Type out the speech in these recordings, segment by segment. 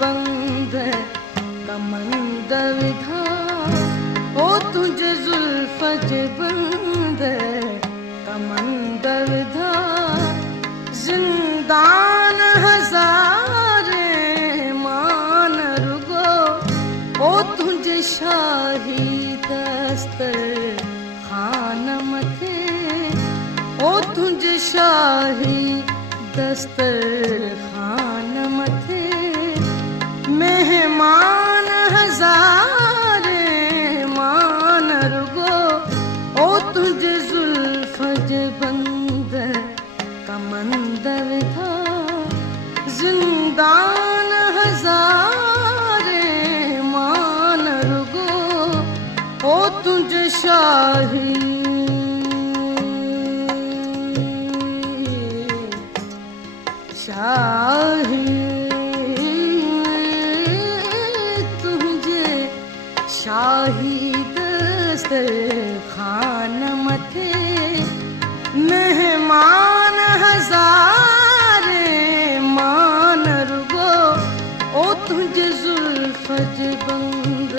बंद कमंद विधा ओ तुझे जुल्फ जे बंद कमंद विधा जिंदान हजारे मान रुगो ओ तुझे शाही दस्तर खान मथे ओ तुझे शाही दस्तर खान मथे मेहमान हजारे मान रुगो ओ तुझे जुल्फ जे बंद कमंद विधा जिंदान हजारे मान रुगो ओ तुझे शाही तुझे शाही दस्तर खान मथे मेहमान हजारे मान रुगो ओ तुझे जुल्फ जे बंद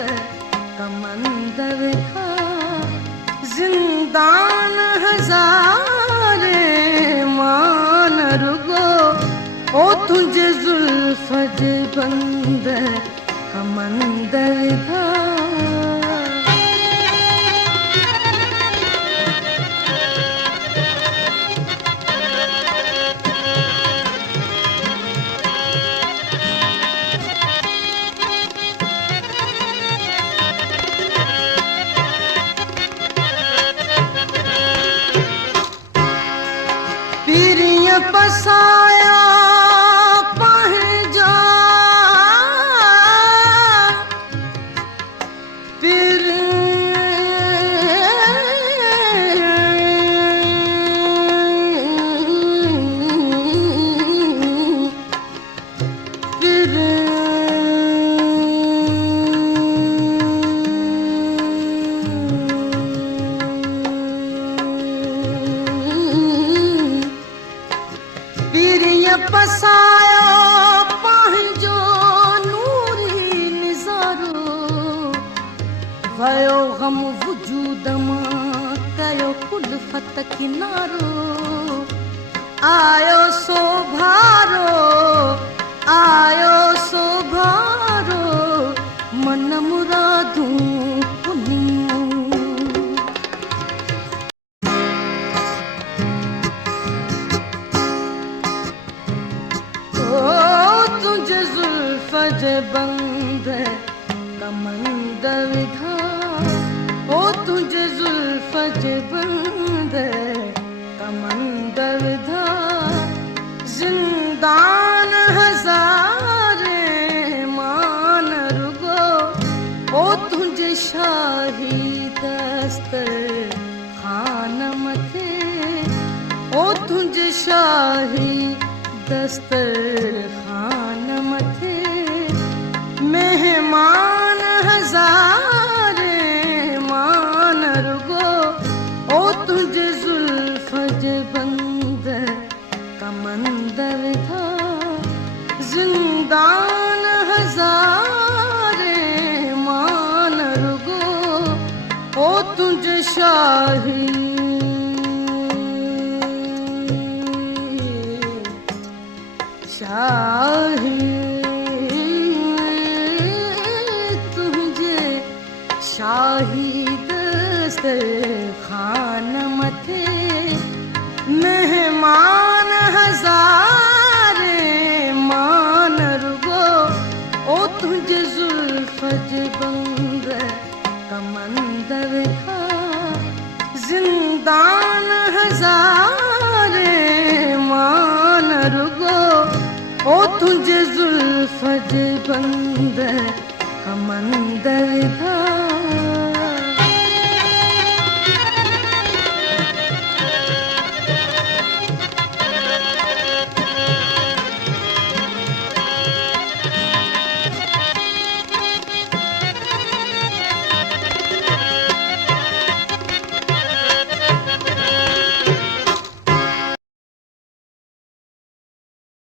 कमंद विधा जिंदान हजारे मान रुगो ओ तुझे जुल्फ जे बंद कमंद विधा पीरिय पसाया पहजा पीर पीर पसायो पंहिंजो नूरी निज़ारो वयो गम वजूद मां कयो कुलफत किनारो आयो सो भारो मन मुरादूं पुनियूं तुझे जुल्फ जे बंद कमंद विधा ओ तुझे जुल्फ जे बंद कमंद विधा जिंदान हजारे मान रुगो ओ तुझे शाही दस्तर खान मथे ओ तुझे शाही दस्तर खान मथे मेहमान हजारे मान रुगो ओ तुझे जुल्फ जे बंद कमंद विधा जिंदान हजारे मान रुगो ओ तुझे शाही तुझे शाही दस्तर खान मथे मेहमान हजारे मान रुगो ओ तुझे जुल्फ जे बंद कमंद विधा जिंदान हजारे मान रुगो ओ तुझे जुल्फ जे बंद कमंद विधा